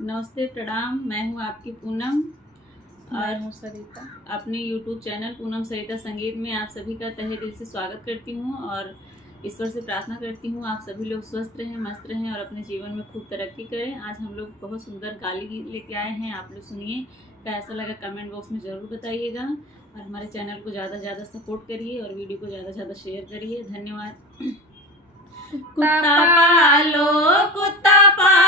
नमस्ते, प्रणाम। मैं हूँ आपकी पूनम मैं हूँ सरिता। अपने YouTube चैनल पूनम सरिता संगीत में आप सभी का तहे दिल से स्वागत करती हूँ और ईश्वर से प्रार्थना करती हूँ आप सभी लोग स्वस्थ रहें, मस्त रहें और अपने जीवन में खूब तरक्की करें। आज हम लोग बहुत सुंदर गाली लेके आए हैं, आप लोग सुनिए। कैसा लगा कमेंट बॉक्स में ज़रूर बताइएगा और हमारे चैनल को ज़्यादा से ज़्यादा सपोर्ट करिए और वीडियो को ज़्यादा से ज़्यादा शेयर करिए। धन्यवाद। कुत्ता पालो, कुत्ता पालो,